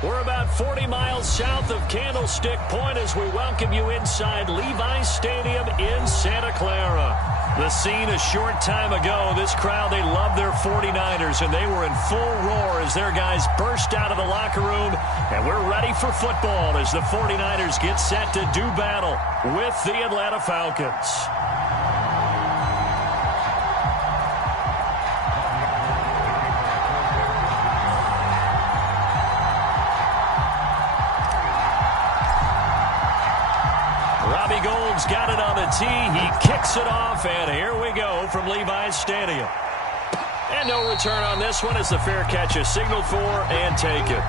We're about 40 miles south of Candlestick Point as we welcome you inside Levi's Stadium in Santa Clara. The scene a short time ago, this crowd, they love their 49ers, and they were in full roar as their guys burst out of the locker room. And we're ready for football as the 49ers get set to do battle with the Atlanta Falcons. Robbie Gould's got it on the tee. He kicks it off, and here we go from Levi's Stadium. And no return on this one as the fair catch is signaled for and taken.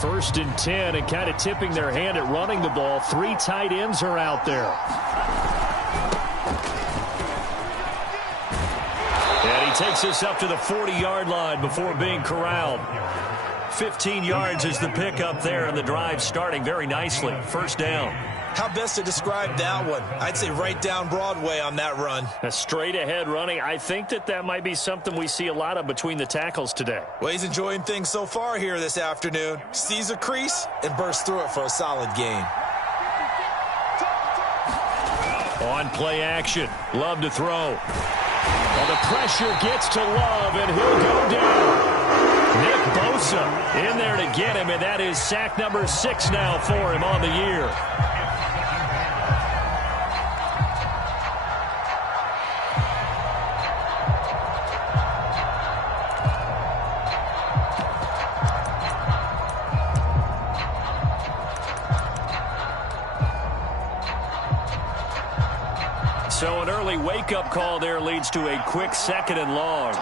First and 10, and kind of tipping their hand at running the ball. 3 tight ends are out there. And he takes us up to the 40-yard line before being corralled. 15 yards is the pickup there, and the drive starting very nicely. First down. How best to describe that one? I'd say right down Broadway on that run. A straight-ahead running. I think that might be something we see a lot of between the tackles today. Well, he's enjoying things so far here this afternoon. Sees a crease and bursts through it for a solid gain. On play action. Love to throw. Well, the pressure gets to Love, and he'll go down. Nick Bosa in there to get him, and that is sack number 6 now for him on the year. So an early wake-up call there leads to a quick 2nd and long.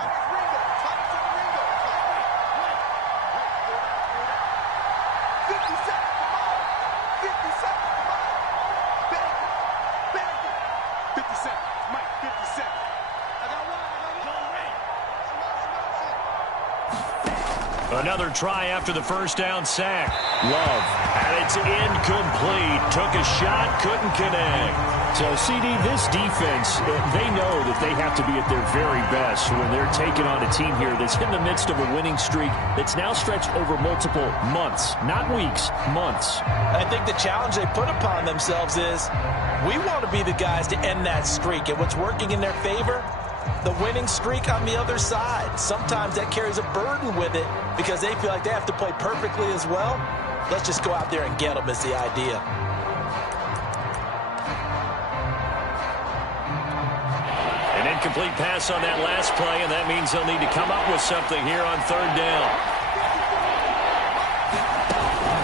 Another try after the first down sack. Love, and it's incomplete. Took a shot, couldn't connect. So, CD, this defense, they know that they have to be at their very best when they're taking on a team here that's in the midst of a winning streak that's now stretched over multiple months, not weeks, months. I think the challenge they put upon themselves is we want to be the guys to end that streak. And what's working in their favor? The winning streak on the other side. Sometimes that carries a burden with it because they feel like they have to play perfectly as well. Let's just go out there and get them is the idea. An incomplete pass on that last play, and that means they'll need to come up with something here on 3rd down.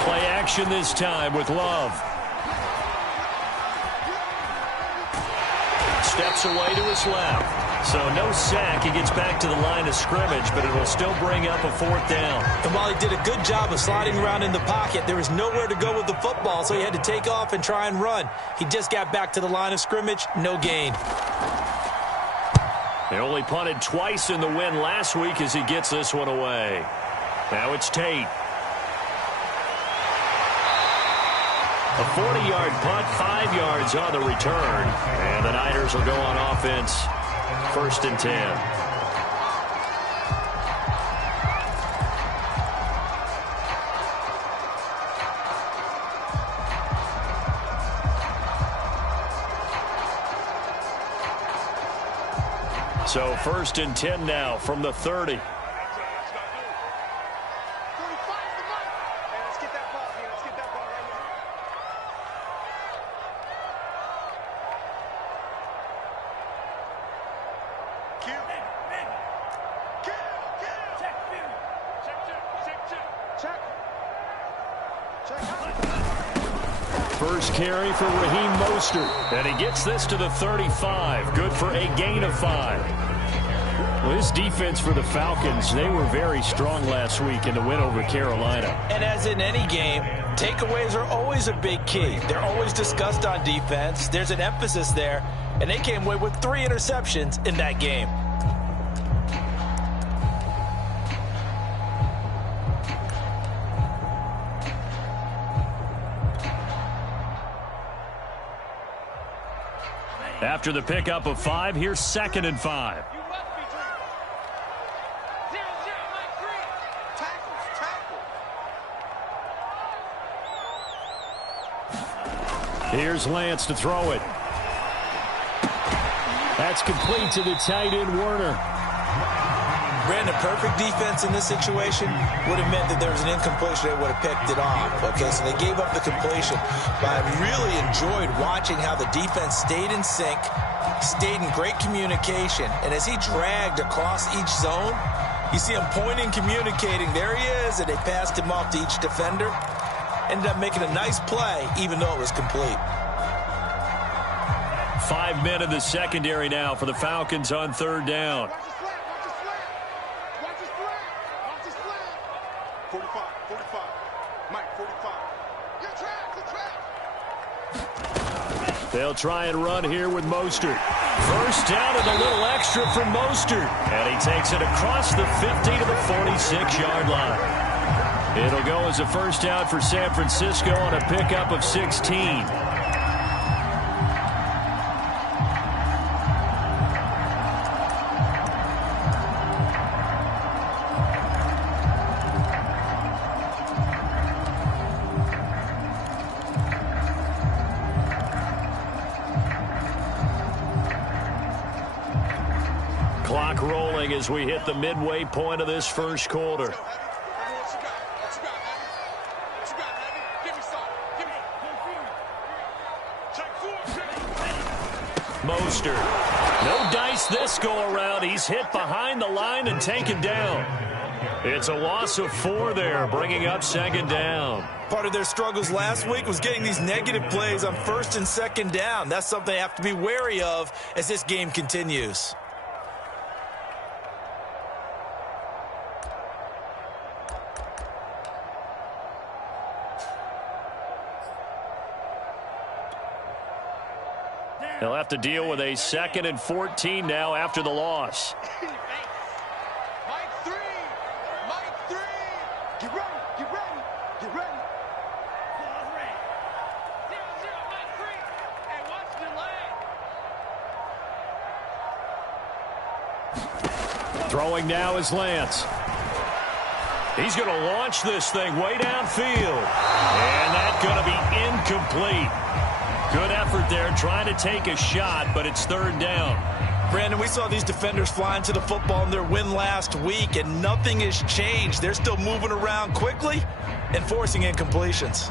Play action this time with Love. Steps away to his left. So no sack. He gets back to the line of scrimmage, but it will still bring up a 4th down. And while he did a good job of sliding around in the pocket, there was nowhere to go with the football, so he had to take off and try and run. He just got back to the line of scrimmage, no gain. They only punted twice in the win last week as he gets this one away. Now it's Tate. A 40-yard punt, 5 yards on the return. And the Niners will go on offense. 1st and 10. So 1st and 10 now from the 30. First carry for Raheem Mostert. And he gets this to the 35. Good for a gain of 5. Well, this defense for the Falcons, they were very strong last week in the win over Carolina. And as in any game, takeaways are always a big key. They're always discussed on defense. There's an emphasis there, and they came away with 3 interceptions in that game. After the pickup of 5, here's 2nd and 5. Here's Lance to throw it. That's complete to the tight end, Werner. Brandon, perfect defense in this situation would have meant that there was an incompletion. They would have picked it off. Okay, so they gave up the completion. But I really enjoyed watching how the defense stayed in sync, stayed in great communication. And as he dragged across each zone, you see him pointing, communicating. There he is, and they passed him off to each defender. Ended up making a nice play, even though it was complete. 5 men in the secondary now for the Falcons on 3rd down. 45. Mike, 45. They'll try and run here with Mostert. First down and a little extra from Mostert. And he takes it across the 50 to the 46-yard line. It'll go as a first down for San Francisco on a pickup of 16. Clock rolling as we hit the midway point of this first quarter. Mostert. No dice this go-around. He's hit behind the line and taken down. It's a loss of 4 there, bringing up 2nd down. Part of their struggles last week was getting these negative plays on 1st and 2nd down. That's something they have to be wary of as this game continues. They'll have to deal with a 2nd and 14 now after the loss. Mike 3. Get ready. Mike 3. Hey, watch the leg. Throwing now is Lance. He's going to launch this thing way downfield. And that's going to be incomplete. Good effort there, trying to take a shot, but it's 3rd down. Brandon, we saw these defenders flying to the football in their win last week, and nothing has changed. They're still moving around quickly and forcing incompletions.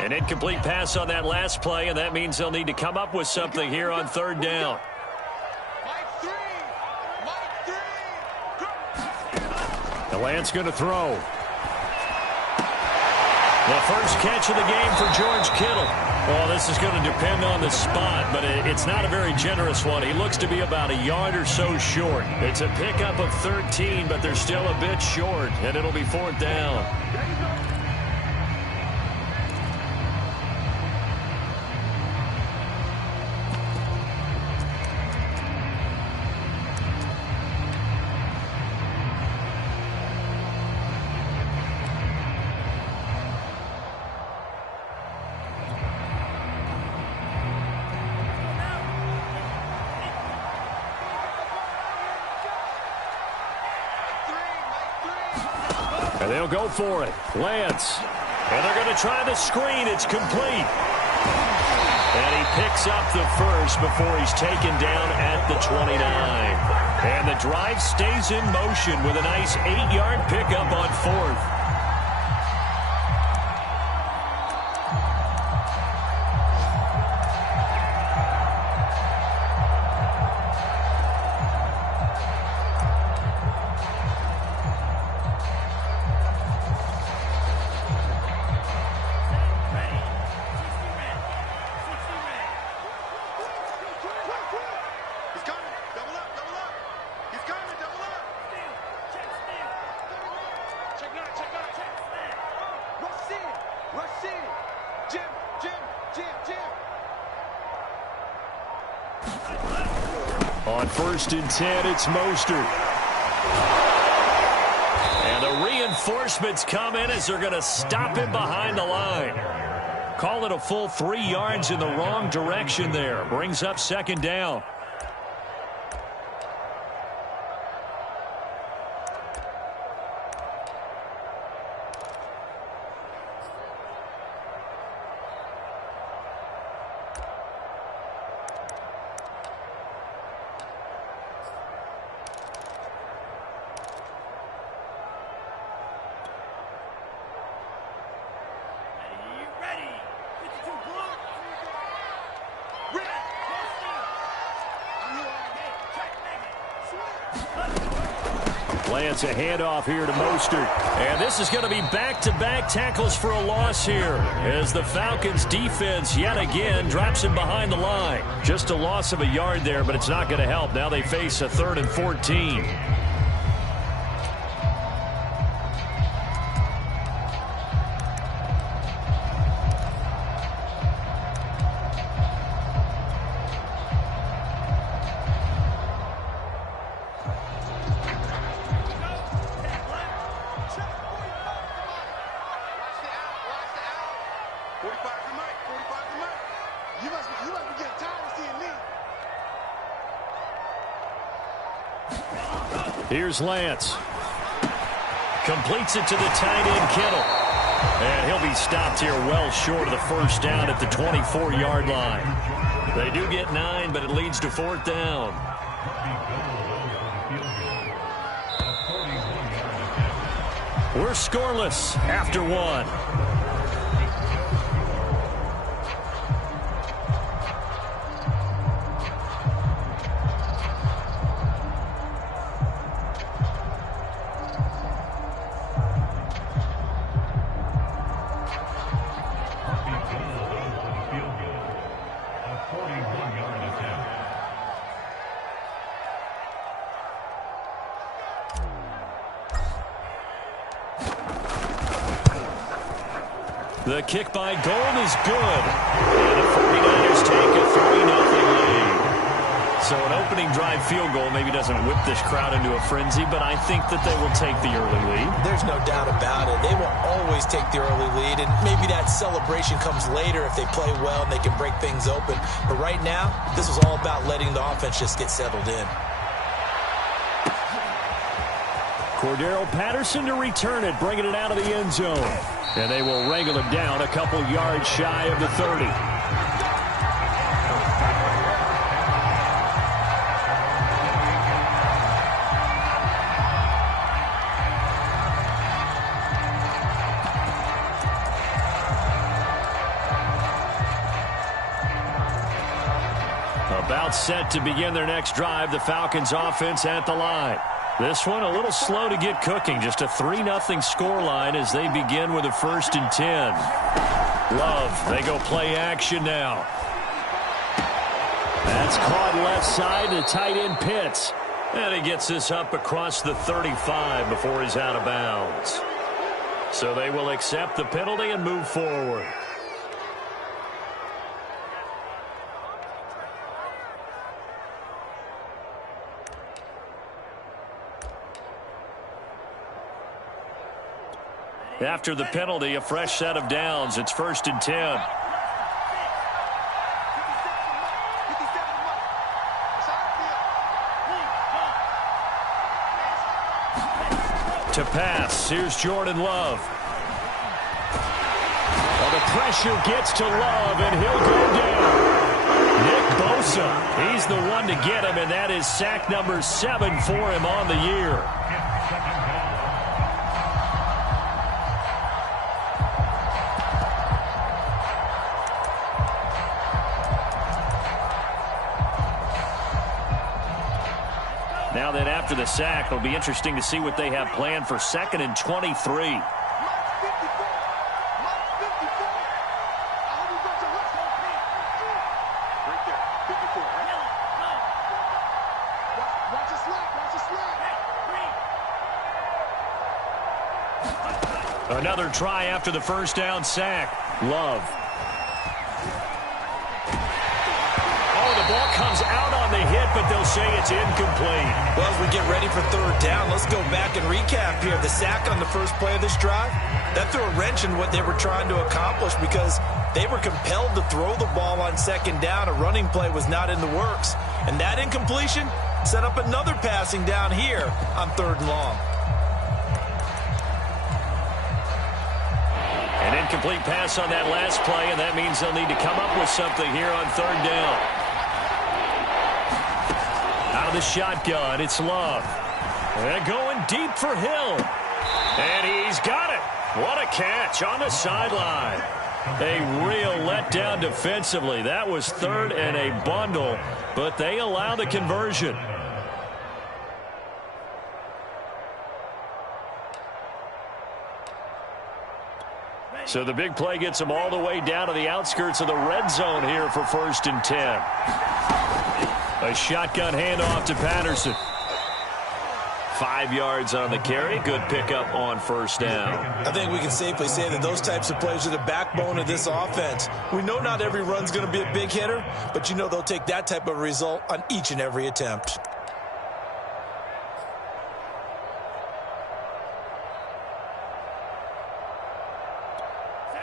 An incomplete pass on that last play, and that means they'll need to come up with something here on 3rd down. Mike 3. The Lance going to throw. The first catch of the game for George Kittle. Well, this is going to depend on the spot, but it's not a very generous one. He looks to be about a yard or so short. It's a pickup of 13, but they're still a bit short, and it'll be 4th down. And they'll go for it. Lance. And they're going to try the screen. It's complete. And he picks up the first before he's taken down at the 29. And the drive stays in motion with a nice 8-yard pickup on 4th. On 1st and 10, it's Mostert. And the reinforcements come in as they're going to stop him behind the line. Call it a full 3 yards in the wrong direction there. Brings up 2nd down. Lance, a handoff here to Mostert. And this is going to be back-to-back tackles for a loss here as the Falcons defense yet again drops him behind the line. Just a loss of a yard there, but it's not going to help. Now they face a 3rd and 14. Here's Lance. Completes it to the tight end, Kittle. And he'll be stopped here well short of the 1st down at the 24-yard line. They do get 9, but it leads to 4th down. We're scoreless after 1. The kick by Gold is good. And the 49ers take a 3-0 lead. So an opening drive field goal maybe doesn't whip this crowd into a frenzy, but I think that they will take the early lead. There's no doubt about it. They will always take the early lead, and maybe that celebration comes later if they play well and they can break things open. But right now, this is all about letting the offense just get settled in. Cordero Patterson to return it, bringing it out of the end zone. And they will wrangle him down a couple yards shy of the 30. About set to begin their next drive, the Falcons offense at the line. This one a little slow to get cooking. Just a 3-0 scoreline as they begin with a 1st and 10. Love, they go play action now. That's caught left side to tight end Pitts. And he gets this up across the 35 before he's out of bounds. So they will accept the penalty and move forward. After the penalty, a fresh set of downs. It's 1st and 10. To pass, here's Jordan Love. Well, the pressure gets to Love, and he'll go down. Nick Bosa, he's the one to get him, and that is sack number 7 for him on the year. Now then, after the sack, it'll be interesting to see what they have planned for 2nd and 23. Another try after the 1st down sack. Love. ball comes out on the hit, but they'll say it's incomplete. Well, as we get ready for third down, let's go back and recap here. The sack on the first play of this drive, that threw a wrench in what they were trying to accomplish because they were compelled to throw the ball on second down. A running play was not in the works. And that incompletion set up another passing down here on third and long. An incomplete pass on that last play, and that means they'll need to come up with something here on third down. Out of the shotgun, it's Love. And going deep for Hill. And he's got it. What a catch on the sideline. A real letdown defensively. That was third and a bundle, but they allow the conversion. So the big play gets them all the way down to the outskirts of the red zone here for 1st and 10. A shotgun handoff to Patterson. 5 yards on the carry. Good pickup on first down. I think we can safely say that those types of plays are the backbone of this offense. We know not every run's going to be a big hitter, but you know they'll take that type of result on each and every attempt.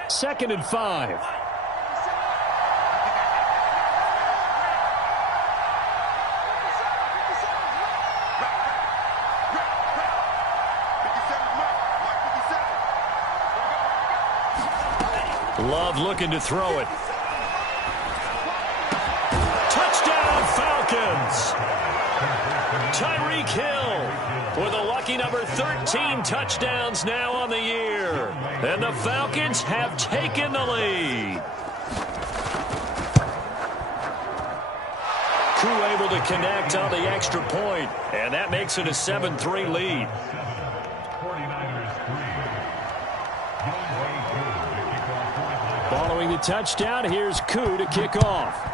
Second and 5. Love looking to throw it. Touchdown Falcons! Tyreek Hill with a lucky number 13 touchdowns now on the year. And the Falcons have taken the lead. Crew able to connect on the extra point, and that makes it a 7-3 lead. Following the touchdown, here's Koo to kick off.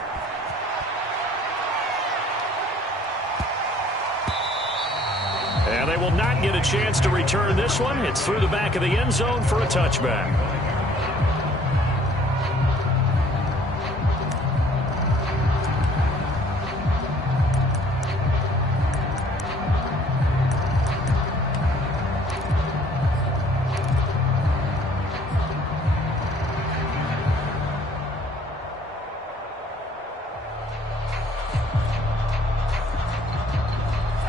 And they will not get a chance to return this one. It's through the back of the end zone for a touchback.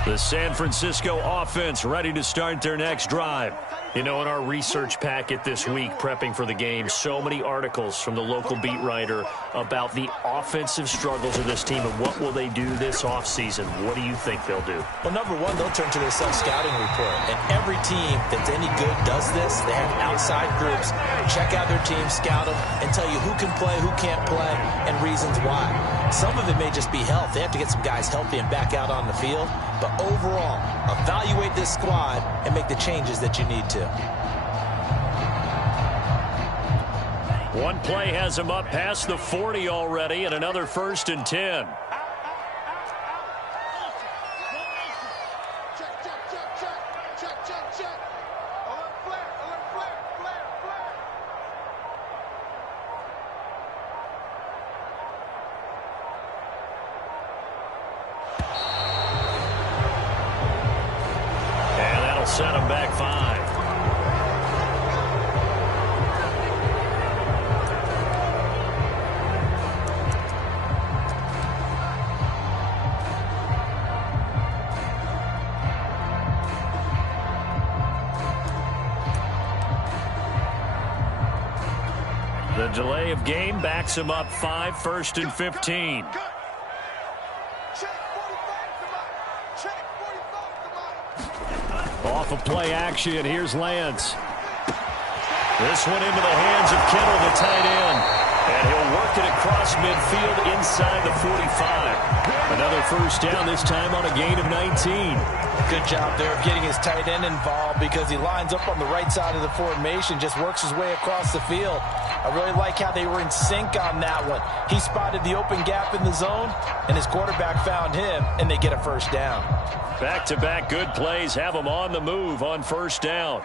The San Francisco offense ready to start their next drive. You know, in our research packet this week, prepping for the game, so many articles from the local beat writer about the offensive struggles of this team and what will they do this offseason. What do you think they'll do? Well, number one, they'll turn to their self-scouting report. And every team that's any good does this. They have outside groups, check out their team, scout them, and tell you who can play, who can't play, and reasons why. Some of it may just be health. They have to get some guys healthy and back out on the field. But overall, evaluate this squad and make the changes that you need to. One play has him up past the 40 already, and another 1st and 10. Set him back 5. The delay of game backs him up 5, 1st and 15. Off of play action, here's Lance. This one into the hands of Kittle, the tight end. And he'll work it across midfield inside the 45. Another 1st down, this time on a gain of 19. Good job there of getting his tight end involved because he lines up on the right side of the formation, just works his way across the field. I really like how they were in sync on that one. He spotted the open gap in the zone, and his quarterback found him, and they get a 1st down. Back-to-back good plays have them on the move on 1st down.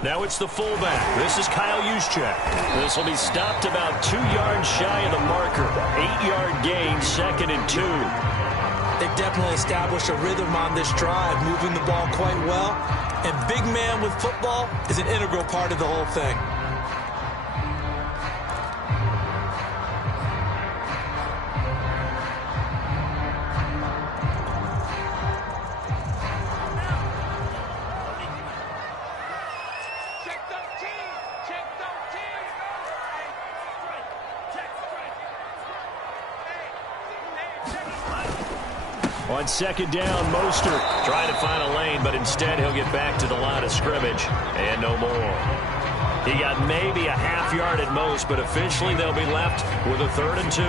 Now it's the fullback. This is Kyle Juszczyk. This will be stopped about 2 yards shy of the marker. 8-yard gain, 2nd and 2. They've definitely established a rhythm on this drive, moving the ball quite well. And big man with football is an integral part of the whole thing. On 2nd down, Mostert trying to find a lane, but instead he'll get back to the line of scrimmage and no more. He got maybe a half yard at most, but officially they'll be left with a 3rd and 2.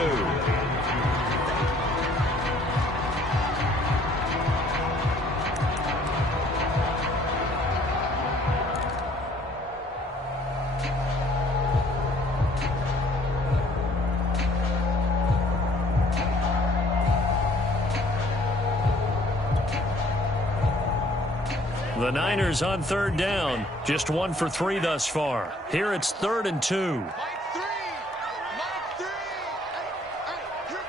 The Niners on 3rd down, just 1 for 3 thus far. Here it's 3rd and 2. Mike 3. Mike 3. Hey,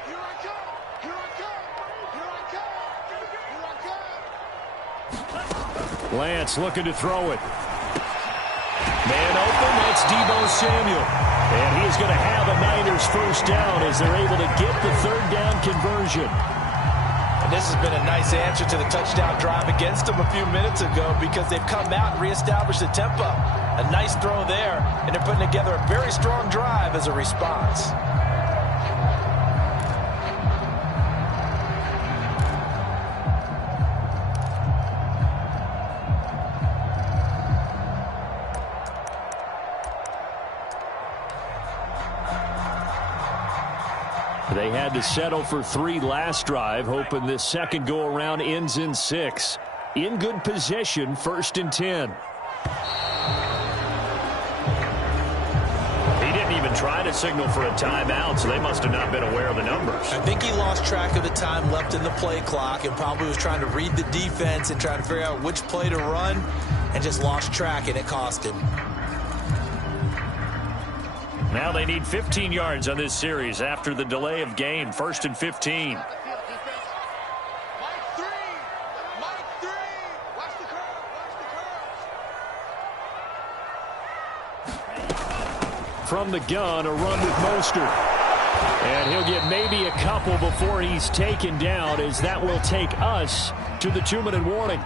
here I come. Here I come. Here I come. Lance looking to throw it. Man open, that's Deebo Samuel. And he's going to have a Niners 1st down as they're able to get the 3rd down conversion. And this has been a nice answer to the touchdown drive against them a few minutes ago because they've come out and reestablished the tempo. A nice throw there, and they're putting together a very strong drive as a response. They had to settle for 3 last drive, hoping this second go-around ends in 6. In good position, 1st and 10. He didn't even try to signal for a timeout, so they must have not been aware of the numbers. I think he lost track of the time left in the play clock and probably was trying to read the defense and trying to figure out which play to run and just lost track, and it cost him. Now they need 15 yards on this series after the delay of game. 1st and 15. Mike 3. Mike 3. Watch the curve. Watch the curve. From the gun, a run with Mostert. And he'll get maybe a couple before he's taken down, as that will take us to the 2-minute warning.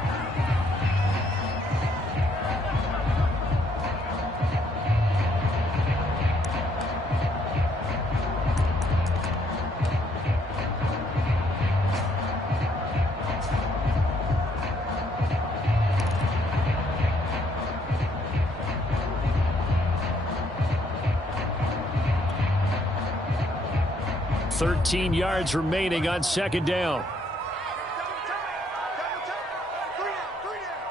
Double 13 yards remaining on 2nd down. time. Double time. 3 down.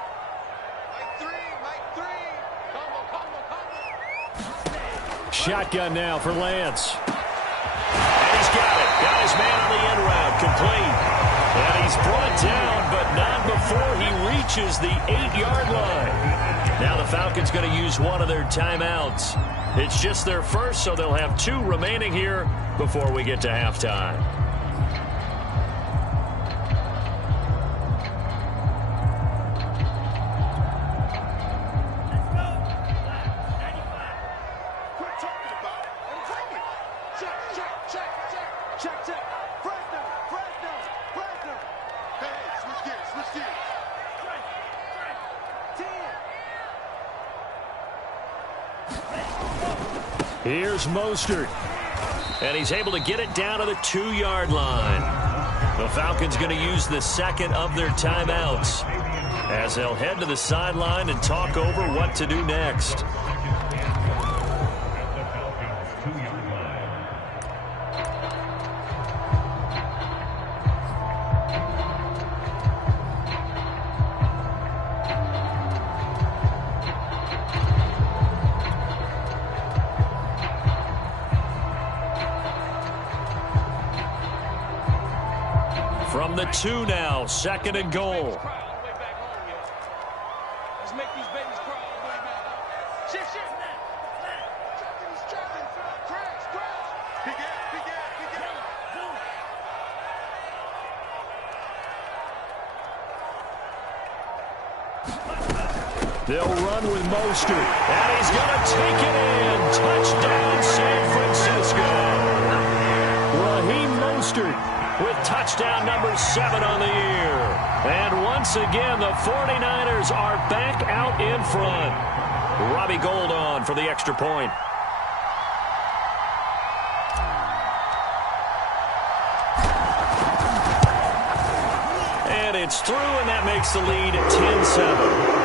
Mike 3. Combo. Shotgun now for Lance. And he's got it. Got his man on the end route. Complete. And he's brought down, but not before he reaches the 8-yard line. Now the Falcons going to use one of their timeouts. It's just their first, so they'll have 2 remaining here before we get to halftime. Here's Mostert. And he's able to get it down to the 2-yard line. The Falcons going to use the second of their timeouts as they'll head to the sideline and talk over what to do next. From the 2 now, 2nd and goal. Let's make these babies cry all the way back. Shit. Checking. Crash. He get. They'll run with Mostert, and he's going to take it in. Touchdown, San Francisco. Raheem Mostert with touchdown number 7 on the year. And once again, the 49ers are back out in front. Robbie Gould on for the extra point. And it's through, and that makes the lead 10-7.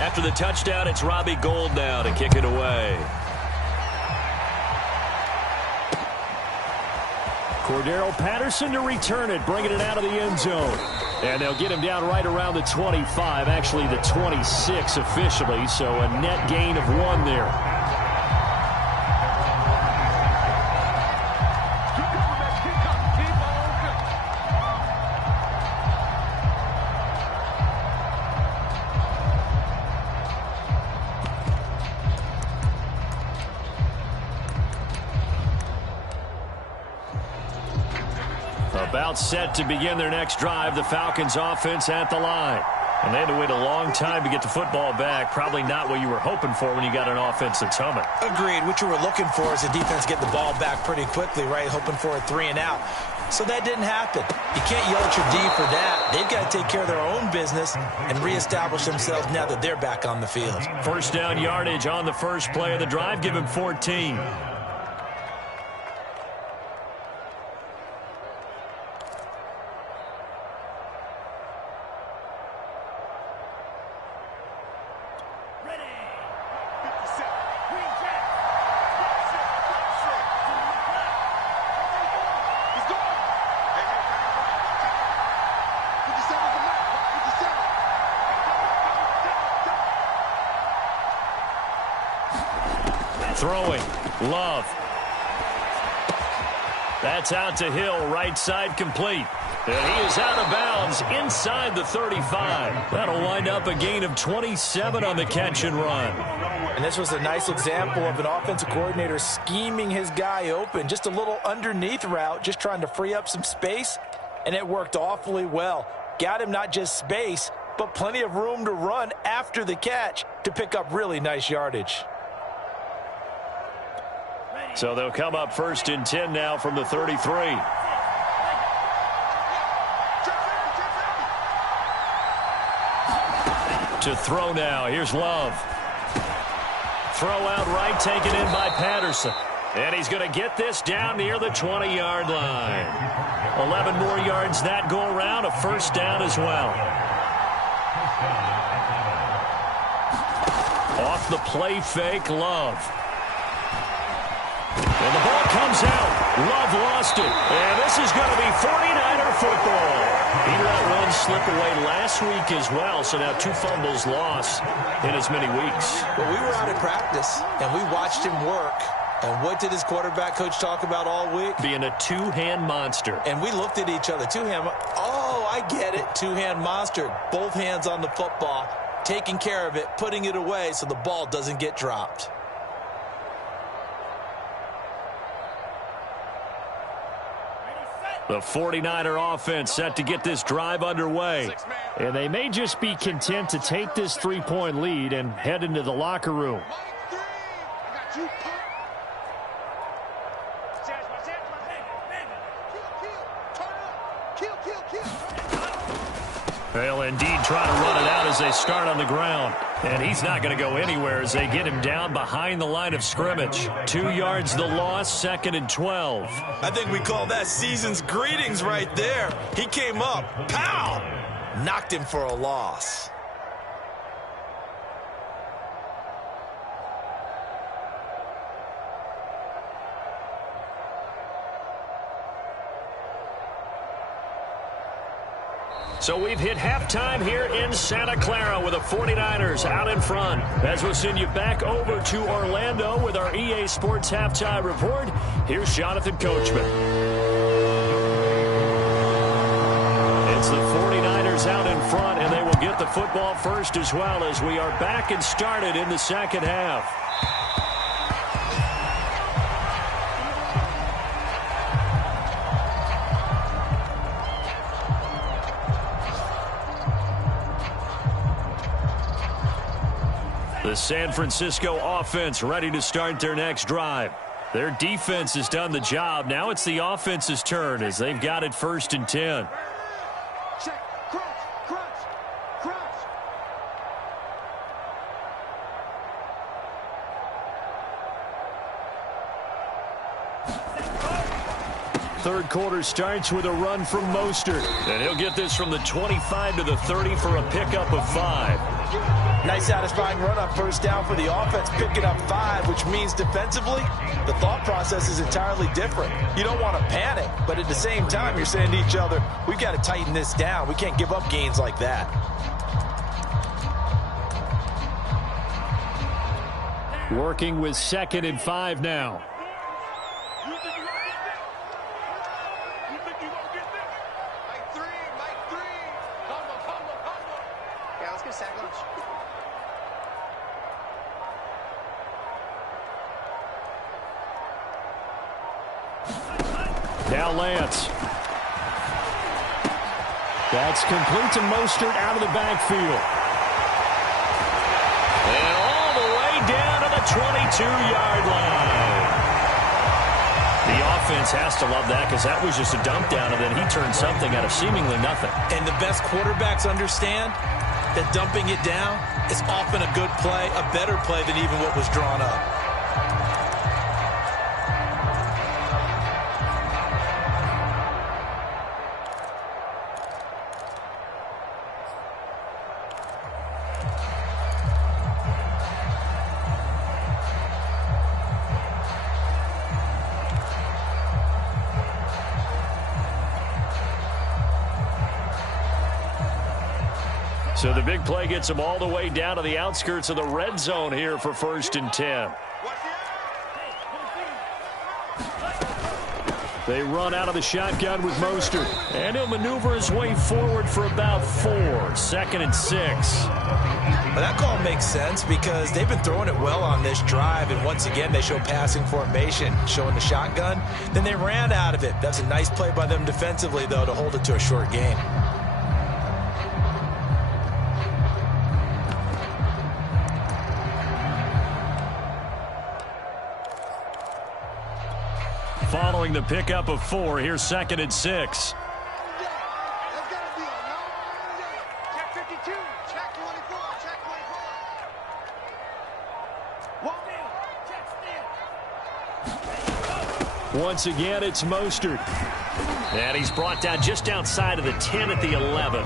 After the touchdown, it's Robbie Gould now to kick it away. Cordero Patterson to return it, bringing it out of the end zone. And they'll get him down right around the 25, actually the 26 officially, so a net gain of 1 there. About set to begin their next drive, the Falcons offense at the line. And they had to wait a long time to get the football back. Probably not what you were hoping for when you got an offense that's humming. Agreed. What you were looking for is the defense get the ball back pretty quickly, right? Hoping for a 3 and out. So that didn't happen. You can't yell at your D for that. They've got to take care of their own business and reestablish themselves now that they're back on the field. First down yardage on the first play of the drive. Give him 14. Throwing. Love. That's out to Hill. Right side complete. And he is out of bounds inside the 35. That'll wind up a gain of 27 on the catch and run. And this was a nice example of an offensive coordinator scheming his guy open. Just a little underneath route, just trying to free up some space. And it worked awfully well. Got him not just space, but plenty of room to run after the catch to pick up really nice yardage. So they'll come up 1st and 10 now from the 33. To throw now. Here's Love. Throw out right, taken in by Patterson. And he's going to get this down near the 20-yard line. 11 more yards that go around. A first down as well. Off the play fake, Love. And the ball comes out. Love lost it. And this is going to be 49er football. He let one slip away last week as well, so now 2 fumbles lost in as many weeks. Well, we were out at practice, and we watched him work. And what did his quarterback coach talk about all week? Being a two-hand monster. And we looked at each other. Two-hand. Oh, I get it. Two-hand monster. Both hands on the football, taking care of it, putting it away so the ball doesn't get dropped. The 49er offense set to get this drive underway. And they may just be content to take this 3-point lead and head into the locker room. They'll indeed try to run it out as they start on the ground. And he's not going to go anywhere as they get him down behind the line of scrimmage. 2 yards the loss, 2nd and 12. I think we call that season's greetings right there. He came up, pow, knocked him for a loss. So we've hit halftime here in Santa Clara with the 49ers out in front. As we'll send you back over to Orlando with our EA Sports Halftime Report, here's Jonathan Coachman. It's the 49ers out in front, and they will get the football first as well as we are back and started in the second half. The San Francisco offense ready to start their next drive. Their defense has done the job. Now it's the offense's turn as they've got it 1st and 10. Check. Crunch. Third quarter starts with a run from Mostert. And he'll get this from the 25 to the 30 for a pickup of 5. Nice satisfying run on first down for the offense, picking up 5, which means defensively, the thought process is entirely different. You don't want to panic, but at the same time, you're saying to each other, we've got to tighten this down. We can't give up gains like that. Working with 2nd and 5 now. You think you won't get this? Mike 3. Combo. Yeah, let's get a sack lunch. Now Lance. That's complete to Mostert out of the backfield. And all the way down to the 22-yard line. The offense has to love that because that was just a dump down, and then he turned something out of seemingly nothing. And the best quarterbacks understand that dumping it down is often a good play, a better play than even what was drawn up. So the big play gets them all the way down to the outskirts of the red zone here for 1st and 10. They run out of the shotgun with Mostert. And he'll maneuver his way forward for about 4. 2nd and 6. Well, that call makes sense because they've been throwing it well on this drive, and once again they show passing formation, showing the shotgun. Then they ran out of it. That's a nice play by them defensively, though, to hold it to a short gain. Following the pickup of 4, here's 2nd and 6. That's gotta be a long day. Check 52. Check 24. Check 24. Once again, it's Mostert. And he's brought down just outside of the 10 at the 11.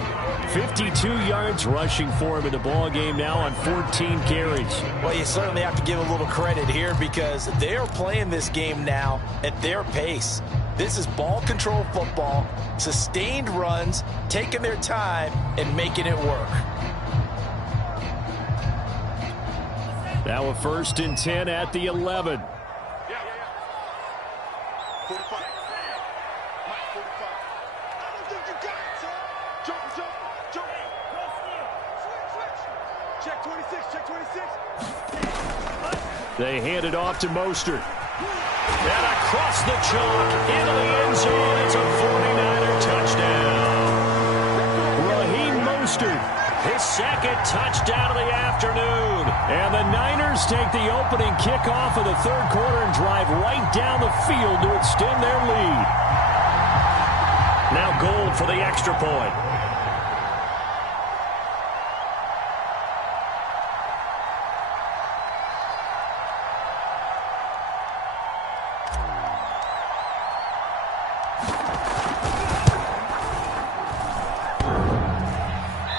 52 yards rushing for him in the ball game now on 14 carries. Well, you certainly have to give a little credit here because they are playing this game now at their pace. This is ball control football, sustained runs, taking their time, and making it work. Now a 1st and 10 at the 11. 45. Mike 45. I don't think you got it, son. Jump. Switch. Check 26. Check 26. They hand it off to Mostert. And across the chalk into the end zone. It's a 49er touchdown. Raheem Mostert, his 2nd touchdown of the afternoon. And the Niners take the opening kickoff of the 3rd quarter and drive right down the field to extend their lead. Now Gould for the extra point.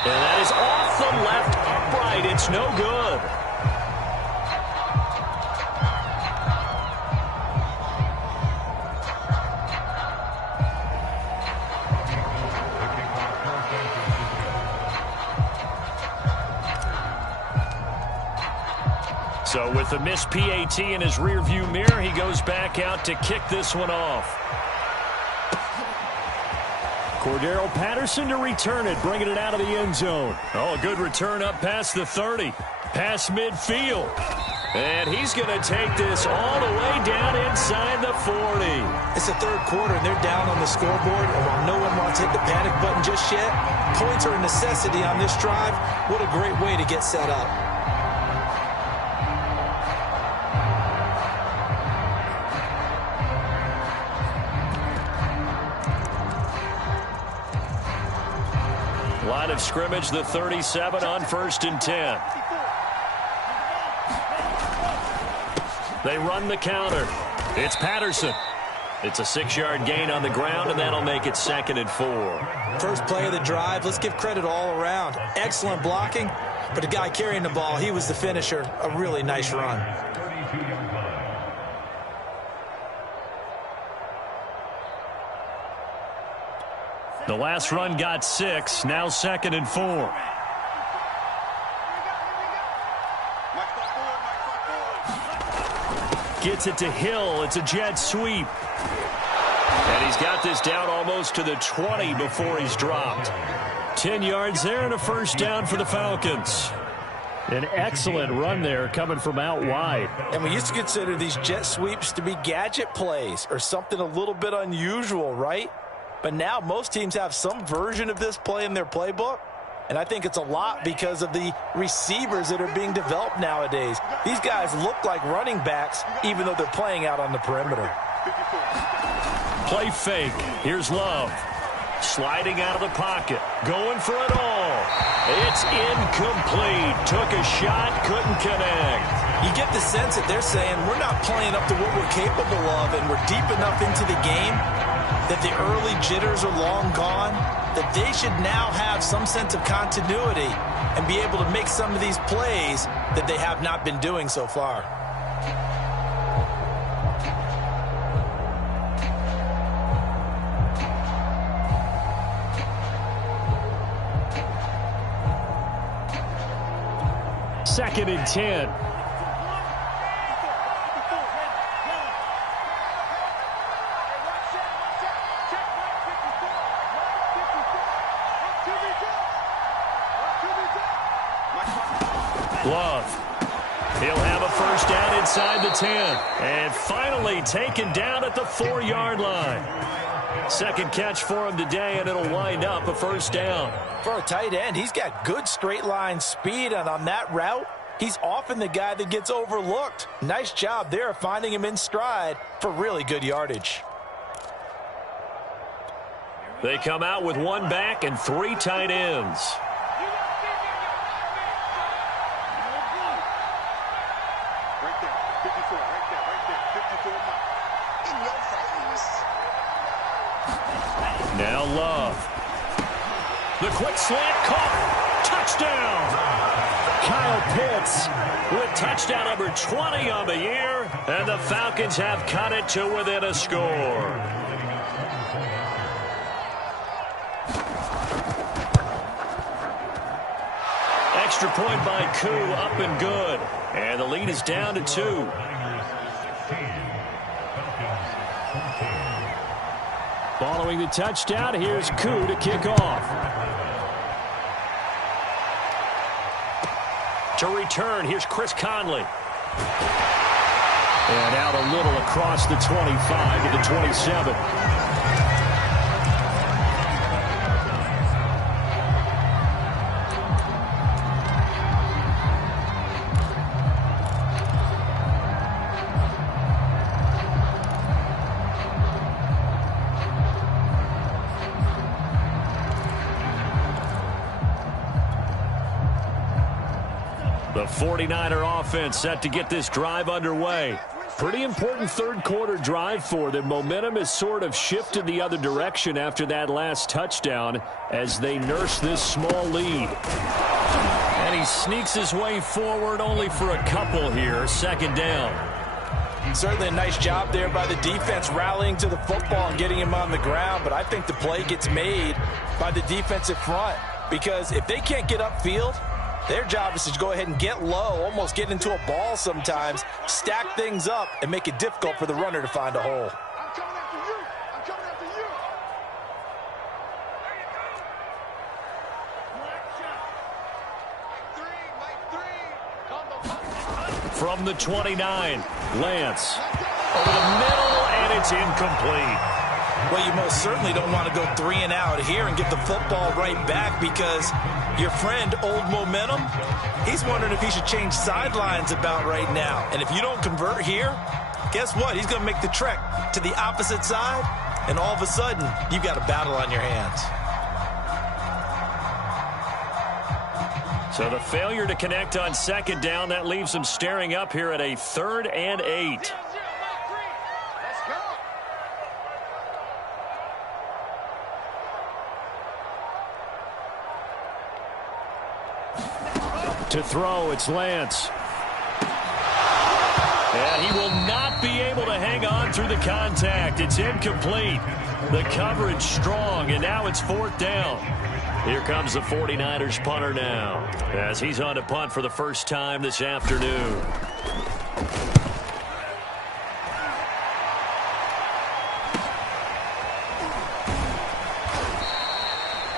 And that is off the left upright. It's no good. So with the missed PAT in his rearview mirror, he goes back out to kick this one off. Cordero Patterson to return it, bringing it out of the end zone. Oh, a good return up past the 30. Past midfield. And he's going to take this all the way down inside the 40. It's the third quarter, and they're down on the scoreboard. And while no one wants to hit the panic button just yet, points are a necessity on this drive. What a great way to get set up. Line of scrimmage, the 37 on 1st and 10. They run the counter. It's Patterson. It's a 6-yard gain on the ground, and that'll make it 2nd and 4. First play of the drive. Let's give credit all around. Excellent blocking, but the guy carrying the ball, he was the finisher. A really nice run. The last run got 6. Now 2nd and 4. Gets it to Hill. It's a jet sweep. And he's got this down almost to the 20 before he's dropped. 10 yards there and a first down for the Falcons. An excellent run there coming from out wide. And we used to consider these jet sweeps to be gadget plays or something a little bit unusual, right? But now most teams have some version of this play in their playbook. And I think it's a lot because of the receivers that are being developed nowadays. These guys look like running backs even though they're playing out on the perimeter. Play fake. Here's Love. Sliding out of the pocket. Going for it all. It's incomplete. Took a shot. Couldn't connect. You get the sense that they're saying we're not playing up to what we're capable of, and we're deep enough into the game that the early jitters are long gone, that they should now have some sense of continuity and be able to make some of these plays that they have not been doing so far. Second and 10. Love. He'll have a first down inside the 10. And finally taken down at the 4-yard line. Second catch for him today, and it'll wind up a first down. For a tight end, he's got good straight line speed, and on that route, he's often the guy that gets overlooked. Nice job there finding him in stride for really good yardage. They come out with one back and 3 tight ends. Now Love. The quick slant caught. Touchdown. Kyle Pitts with touchdown number 20 on the year. And the Falcons have cut it to within a score. Extra point by Koo, up and good. And the lead is down to 2. Following the touchdown, here's Koo to kick off. To return, here's Chris Conley. And out a little across the 25 to the 27. The 49er offense set to get this drive underway. Pretty important third quarter drive for them. Momentum has sort of shifted the other direction after that last touchdown as they nurse this small lead. And he sneaks his way forward only for a couple here. Second down. Certainly a nice job there by the defense rallying to the football and getting him on the ground, but I think the play gets made by the defensive front because if they can't get upfield, Their job is to go ahead and get low, almost get into a ball sometimes, stack things up, and make it difficult for the runner to find a hole. I'm coming after you. I'm coming after you. From the 29, Lance. Over the middle, and it's incomplete. Well, you most certainly don't want to go 3 and out here and get the football right back, because your friend, Old Momentum, he's wondering if he should change sidelines about right now. And if you don't convert here, guess what? He's going to make the trek to the opposite side, and all of a sudden, you've got a battle on your hands. So the failure to connect on second down, that leaves them staring up here at a 3rd and 8. Let's go. To throw, it's Lance. And he will not be able to hang on through the contact. It's incomplete. The coverage strong, and now it's 4th down. Here comes the 49ers punter now, as he's on to punt for the first time this afternoon.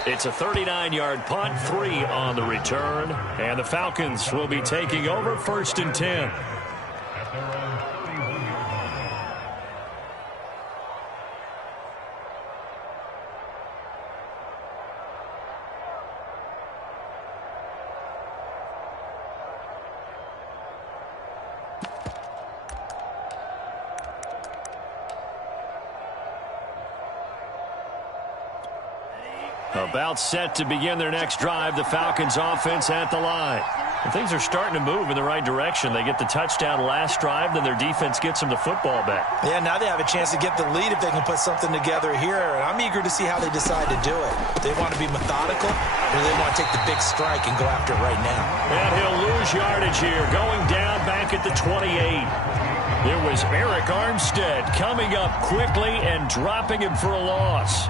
It's a 39-yard punt, 3 on the return, and the Falcons will be taking over 1st and 10. About set to begin their next drive, the Falcons offense at the line. And things are starting to move in the right direction. They get the touchdown last drive, then their defense gets them the football back. Yeah, now they have a chance to get the lead if they can put something together here. And I'm eager to see how they decide to do it. They want to be methodical, or they want to take the big strike and go after it right now. And he'll lose yardage here, going down back at the 28. It was Eric Armstead coming up quickly and dropping him for a loss.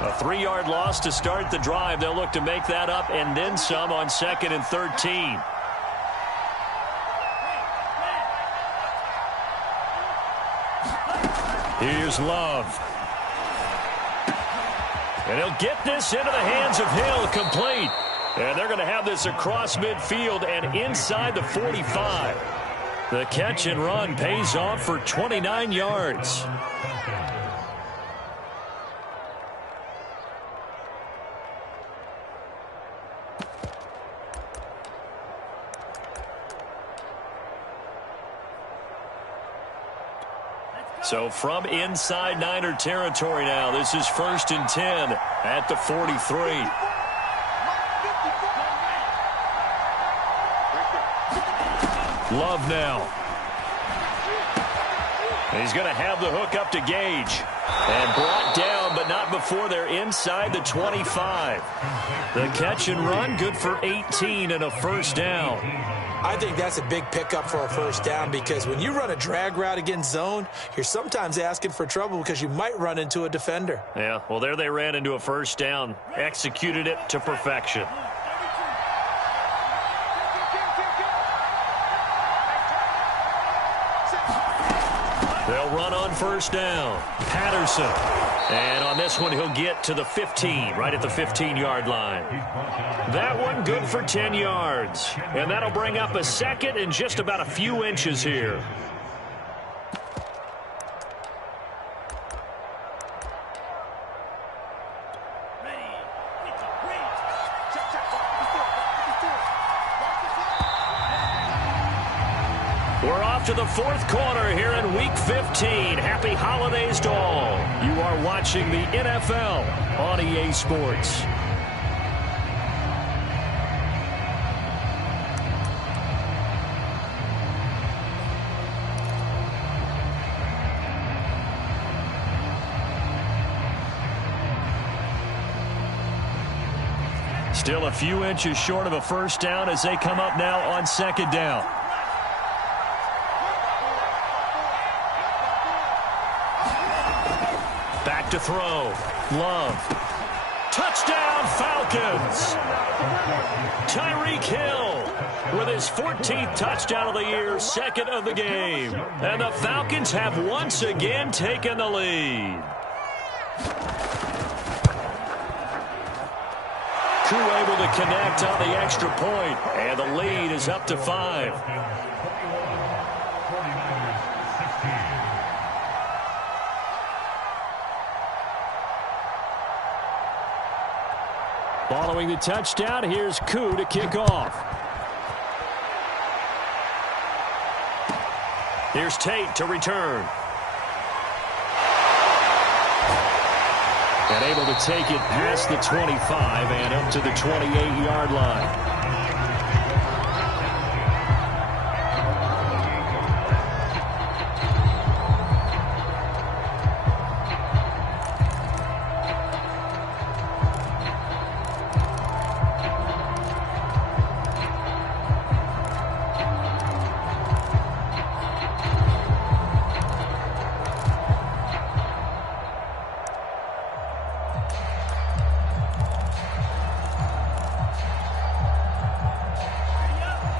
A 3-yard loss to start the drive. They'll look to make that up and then some on 2nd and 13. Here's Love. And he'll get this into the hands of Hill, complete. And they're going to have this across midfield and inside the 45. The catch and run pays off for 29 yards. So from inside Niner territory now, this is 1st and 10 at the 43. Love now. And he's going to have the hook up to Gage. And brought down, but not before they're inside the 25. The catch and run, good for 18 and a 1st down. I think that's a big pickup for a 1st down, because when you run a drag route against zone, you're sometimes asking for trouble because you might run into a defender. Yeah, well, there they ran into a 1st down, executed it to perfection. They'll run on 1st down. Patterson. And on this one, he'll get to the 15, right at the 15-yard line. That one good for 10 yards. And that'll bring up a 2nd and just about a few inches here. We're off to the 4th quarter here in Week 15. Happy holidays to all. You are watching the NFL on EA Sports. Still a few inches short of a first down as they come up now on second down. Back to throw. Love. Touchdown, Falcons! Tyreek Hill with his 14th touchdown of the year, second of the game. And the Falcons have once again taken the lead. Koo able to connect on the extra point, and the lead is up to 5. Following the touchdown, here's Koo to kick off. Here's Tate to return. And able to take it past the 25 and up to the 28-yard line.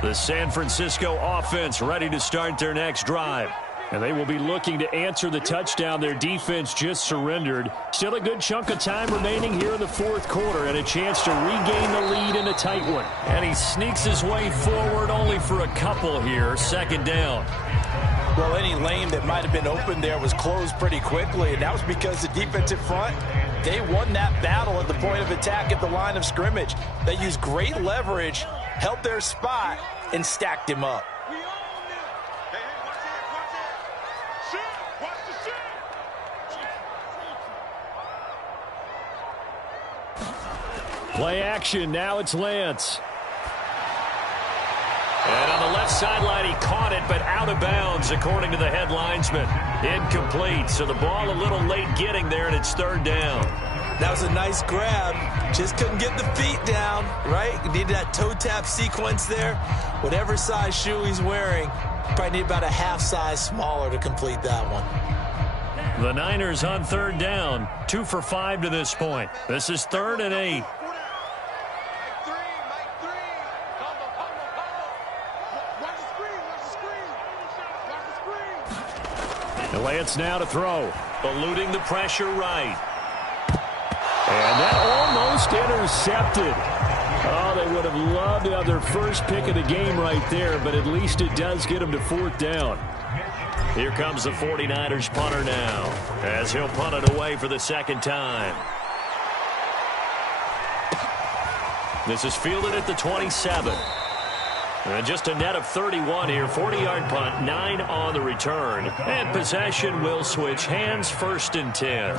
The San Francisco offense ready to start their next drive. And they will be looking to answer the touchdown their defense just surrendered. Still a good chunk of time remaining here in the fourth quarter and a chance to regain the lead in a tight one. And he sneaks his way forward only for a couple here. Second down. Well, any lane that might have been open there was closed pretty quickly, and that was because the defensive front, they won that battle at the point of attack at the line of scrimmage. They used great leverage, held their spot, and stacked him up. We own them. Hey, watch it. Shoot. Watch the shoot. Play action. Now it's Lance. And on the left sideline, he caught it, but out of bounds, according to the head linesman. Incomplete, so the ball a little late getting there, and it's third down. That was a nice grab. Just couldn't get the feet down, right? Needed that toe tap sequence there. Whatever size shoe he's wearing, probably need about a half size smaller to complete that one. The Niners on third down, 2 for 5 to this point. This is 3rd and 8. Make three. Combo. Watch the screen. And Lance now to throw. Eluding the pressure right. And that almost intercepted. Oh, they would have loved to have their first pick of the game right there, but at least it does get them to 4th down. Here comes the 49ers punter now, as he'll punt it away for the second time. This is fielded at the 27. And just a net of 31 here, 40-yard punt, 9 on the return. And possession will switch hands, 1st and 10.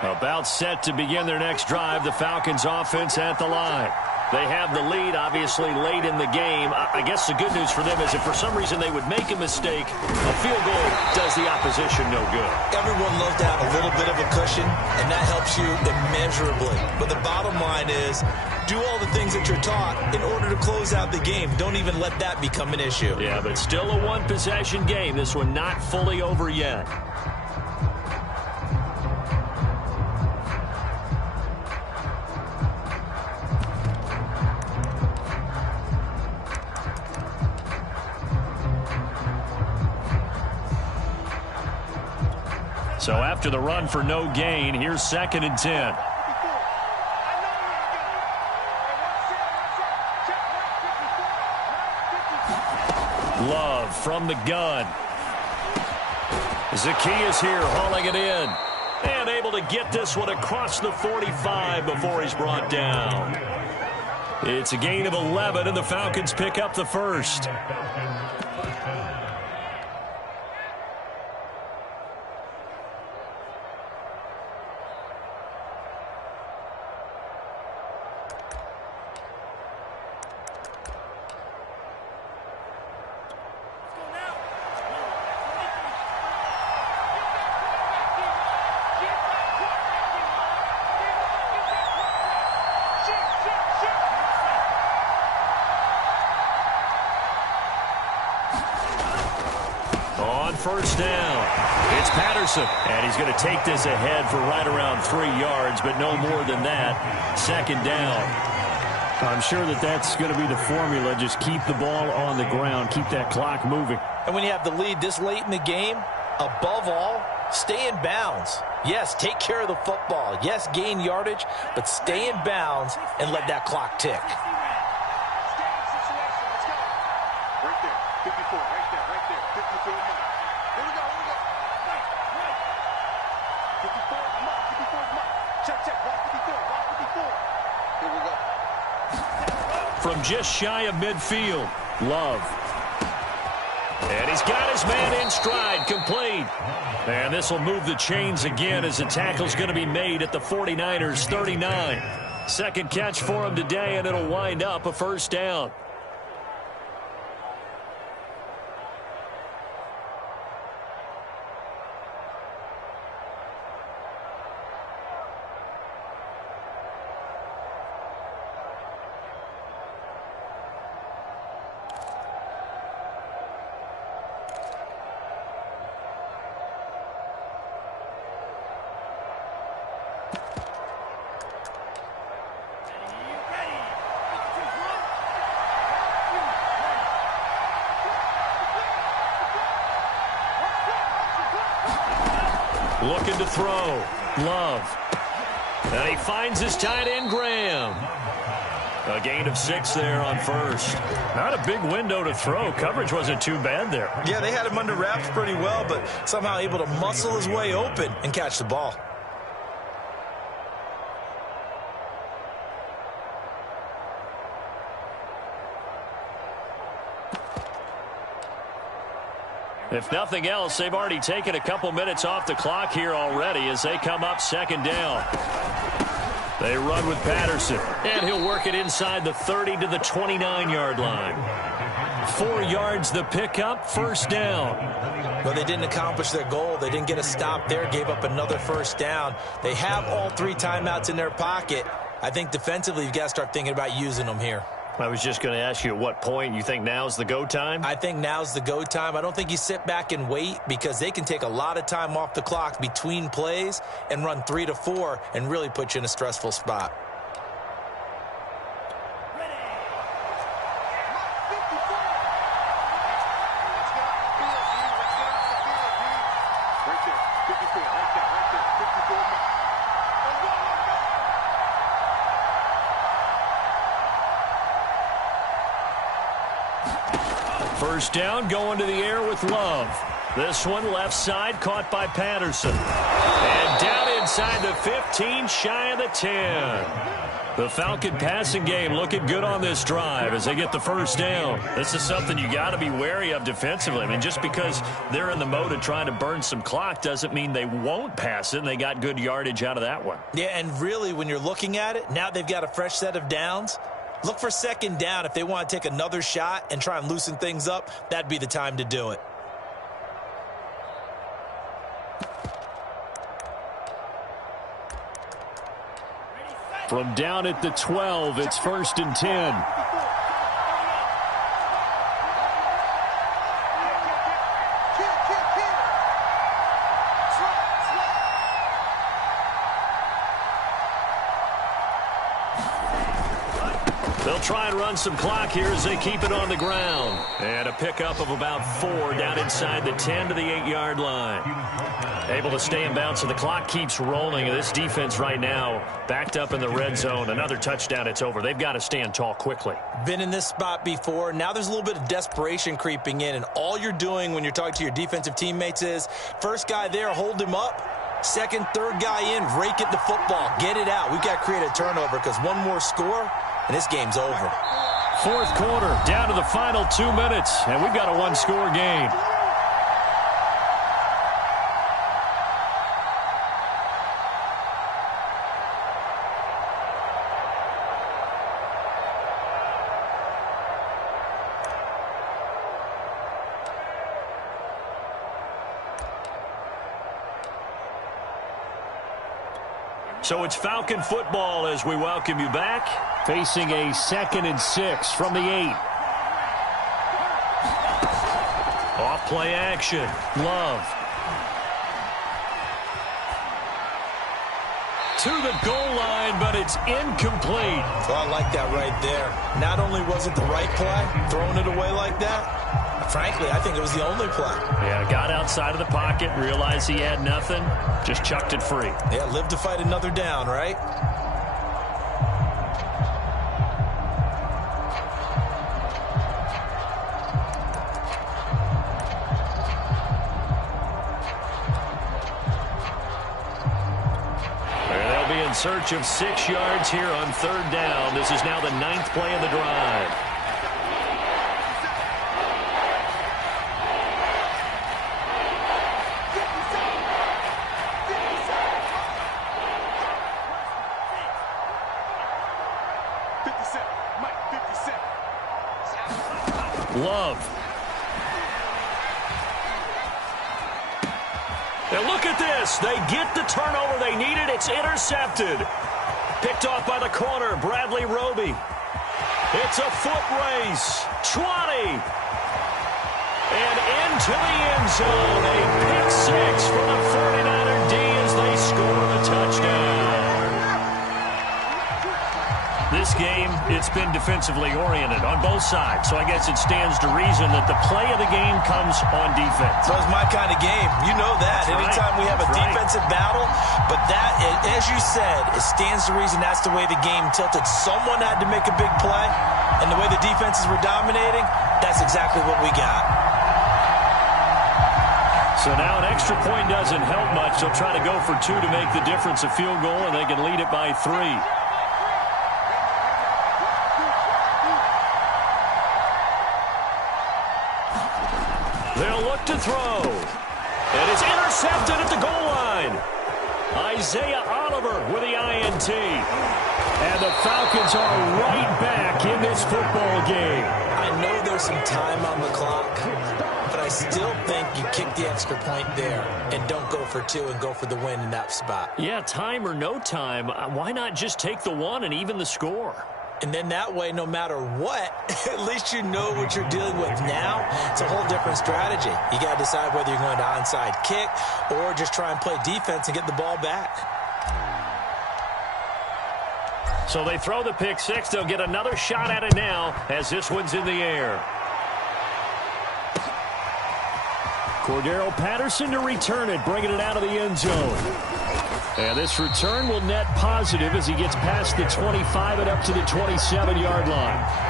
About set to begin their next drive, the Falcons offense at the line. They have the lead, obviously, late in the game. I guess the good news for them is if for some reason they would make a mistake, a field goal does the opposition no good. Everyone loves to have a little bit of a cushion, and that helps you immeasurably. But the bottom line is, do all the things that you're taught in order to close out the game. Don't even let that become an issue. Yeah, but still a one-possession game. This one not fully over yet. So after the run for no gain, here's 2nd and 10. Love from the gun. Zacchaeus here hauling it in. And able to get this one across the 45 before he's brought down. It's a gain of 11, and the Falcons pick up the first. on first down. It's Patterson, and he's going to take this ahead for right around 3 yards, but no more than that. Second down. I'm sure that's going to be the formula. Just keep the ball on the ground. Keep that clock moving. And when you have the lead this late in the game, above all, stay in bounds. Yes, take care of the football. Yes, gain yardage, but stay in bounds and let that clock tick. Right there, 54, right there, 54 mark. Here we go. 54 mark. Check, block 54. Here we go. From just shy of midfield, Love. And he's got his man in stride, complete. And this will move the chains again as the tackle's going to be made at the 49ers' 39. Second catch for him today, and it'll wind up a first down. Looking to throw. Love. And he finds his tight end, Graham. A gain of 6 there on first. Not a big window to throw. Coverage wasn't too bad there. Yeah, they had him under wraps pretty well, but somehow able to muscle his way open and catch the ball. If nothing else, they've already taken a couple minutes off the clock here already as they come up second down. They run with Patterson, and he'll work it inside the 30 to the 29-yard line. 4 yards the pickup, first down. Well, they didn't accomplish their goal. They didn't get a stop there, gave up another first down. They have all 3 timeouts in their pocket. I think defensively you've got to start thinking about using them here. I was just going to ask you at what point you think now's the go time? I think now's the go time. I don't think you sit back and wait because they can take a lot of time off the clock between plays and run 3 to 4 and really put you in a stressful spot. First down, going to the air with Love. This one left side, caught by Patterson. And down inside the 15, shy of the 10. The Falcon passing game looking good on this drive as they get the first down. This is something you got to be wary of defensively. I mean, just because they're in the mode of trying to burn some clock doesn't mean they won't pass it, and they got good yardage out of that one. Yeah, and really, when you're looking at it, now they've got a fresh set of downs. Look for second down. If they want to take another shot and try and loosen things up, that'd be the time to do it. From down at the 12, it's 1st and 10. They'll try and run some clock here as they keep it on the ground. And a pickup of about 4 down inside the 10 to the 8-yard line. Able to stay in bounds, so the clock keeps rolling. And this defense right now backed up in the red zone. Another touchdown, it's over. They've got to stand tall quickly. Been in this spot before. Now there's a little bit of desperation creeping in. And all you're doing when you're talking to your defensive teammates is, first guy there, hold him up. Second, third guy in, rake at the football. Get it out. We've got to create a turnover because one more score, and this game's over. Fourth quarter, down to the final 2 minutes, and we've got a one-score game. So it's Falcon football as we welcome you back. Facing a 2nd and 6 from the 8. Off play action. Love. To the goal line, but it's incomplete. Well, I like that right there. Not only was it the right play, throwing it away like that, frankly, I think it was the only play. Yeah, got outside of the pocket, realized he had nothing, just chucked it free. Yeah, live to fight another down, right? In search of 6 yards here on 3rd down. This is now the 9th play of the drive. Love. And look at this. They get the turnover they needed. It's intercepted. Picked off by the corner, Bradley Roby. It's a foot race. 20. And into the end zone. A pick six for the 49er D as they score the touchdown. This game, it's been defensively oriented on both sides, so I guess it stands to reason that the play of the game comes on defense. So it's my kind of game. You know that. That's Anytime right. we have a That's defensive battle, but that, as you said, it stands to reason that's the way the game tilted. Someone had to make a big play, and the way the defenses were dominating, that's exactly what we got. So now an extra point doesn't help much. They'll try to go for 2 to make the difference a field goal, and they can lead it by 3. They'll look to throw. And it's intercepted at the goal line. Isaiah Oliver with the INT. And the Falcons are right back in this football game. I know there's some time on the clock, but I still think you kick the extra point there and don't go for 2 and go for the win in that spot. Yeah, time or no time, why not just take the 1 and even the score? And then that way, no matter what, at least you know what you're dealing with now. It's a whole different strategy. You got to decide whether you're going to onside kick or just try and play defense and get the ball back. So they throw the pick six. They'll get another shot at it now as this one's in the air. Cordero Patterson to return it, bringing it out of the end zone. And this return will net positive as he gets past the 25 and up to the 27-yard line.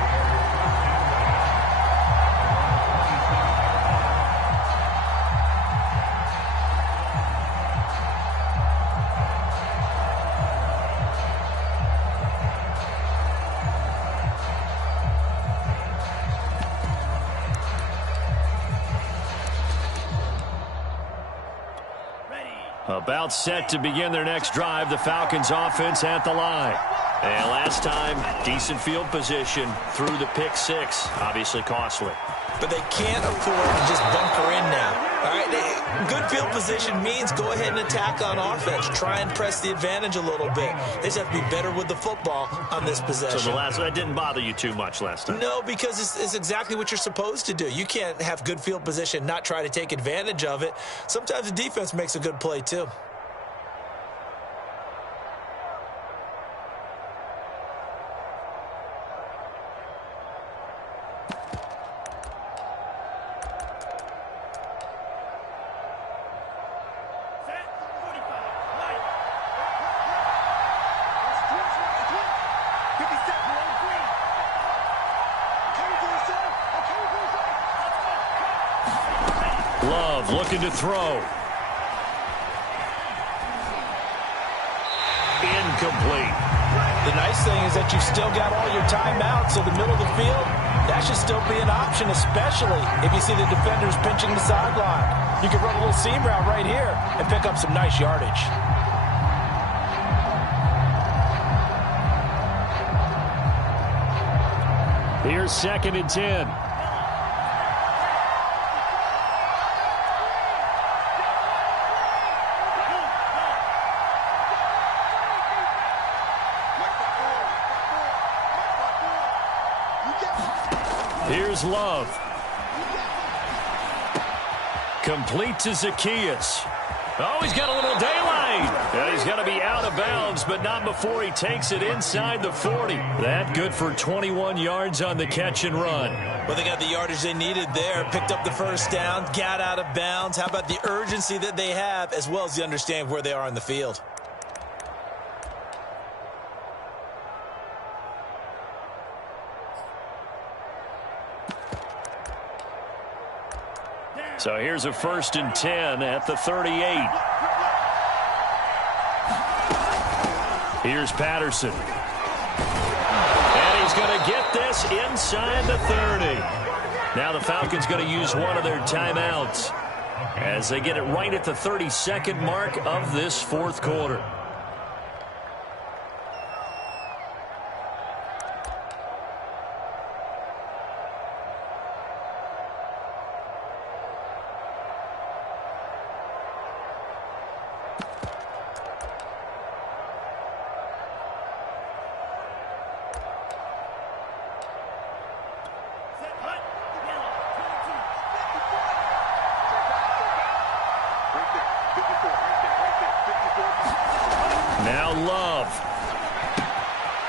About set to begin their next drive, the Falcons offense at the line. And last time, decent field position through the pick six. Obviously costly. But they can't afford to just bunker in now. All right, good field position means go ahead and attack on offense. Try and press the advantage a little bit. They just have to be better with the football on this possession. So that didn't bother you too much last time? No, because it's exactly what you're supposed to do. You can't have good field position, not try to take advantage of it. Sometimes the defense makes a good play too. Love looking to throw. Incomplete. The nice thing is that you've still got all your timeouts, so the middle of the field, that should still be an option, especially if you see the defenders pinching the sideline. You can run a little seam route right here and pick up some nice yardage. Here's 2nd and 10. You get Here's Love. Complete to Zacchaeus. Oh, he's got a little daylight. Yeah, he's got to be out of bounds, but not before he takes it inside the 40. That good for 21 yards on the catch and run. Well, they got the yardage they needed there, picked up the first down, got out of bounds. How about the urgency that they have, as well as the understanding where they are in the field? So here's a 1st and 10 at the 38. Here's Patterson. And he's going to get this inside the 30. Now the Falcons going to use one of their timeouts as they get it right at the 32nd mark of this 4th quarter. Now Love.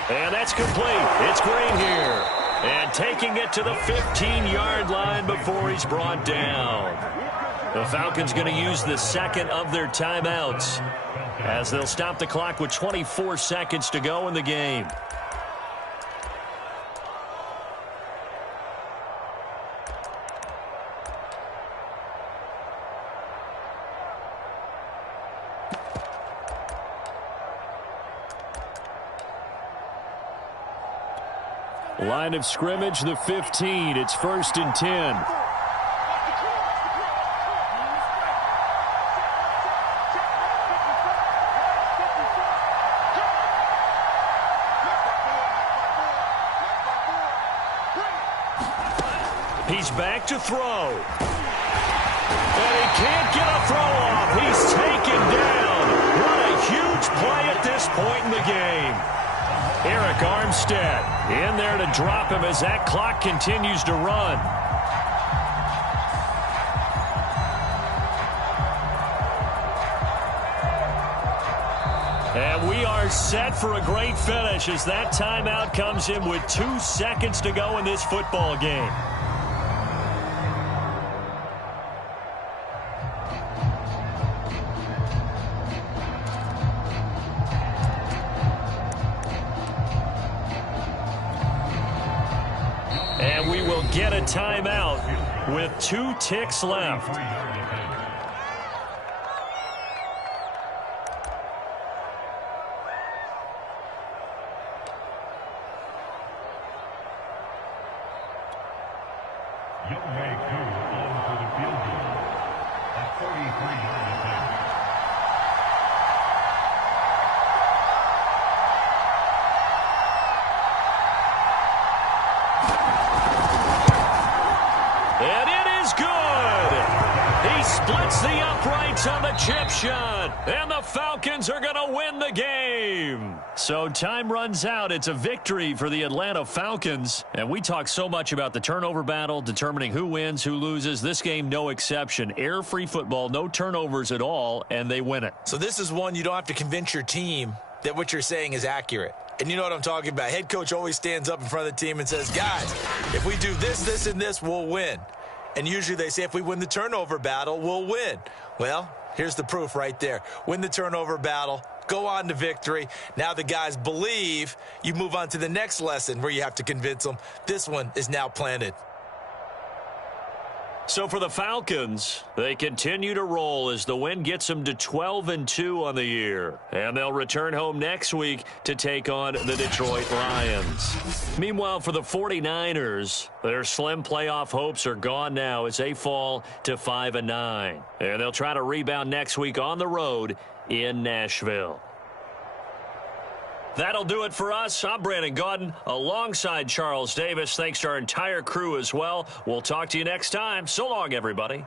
And that's complete. It's Green here. And taking it to the 15-yard line before he's brought down. The Falcons going to use the 2nd of their timeouts as they'll stop the clock with 24 seconds to go in the game. Line of scrimmage, the 15. It's 1st and 10. He's back to throw. And he can't get a throw off. He's taken down. What a huge play at this point in the game. Eric Armstead in there to drop him as that clock continues to run. And we are set for a great finish as that timeout comes in with 2 seconds to go in this football game. And we will get a timeout with 2 ticks left. And it is good. He splits the uprights on the chip shot. And the Falcons are going to win the game. So time runs out. It's a victory for the Atlanta Falcons. And we talk so much about the turnover battle, determining who wins, who loses. This game, no exception. Air-free football, no turnovers at all, and they win it. So this is one you don't have to convince your team that what you're saying is accurate. And you know what I'm talking about. Head coach always stands up in front of the team and says, guys, if we do this, this, and this, we'll win. And usually they say if we win the turnover battle, we'll win. Well, here's the proof right there. Win the turnover battle, go on to victory. Now the guys believe. You move on to the next lesson where you have to convince them. This one is now planted. So for the Falcons, they continue to roll as the win gets them to 12-2 on the year. And they'll return home next week to take on the Detroit Lions. Meanwhile, for the 49ers, their slim playoff hopes are gone now as they fall to 5-9. And they'll try to rebound next week on the road in Nashville. That'll do it for us. I'm Brandon Gaudin alongside Charles Davis. Thanks to our entire crew as well. We'll talk to you next time. So long, everybody.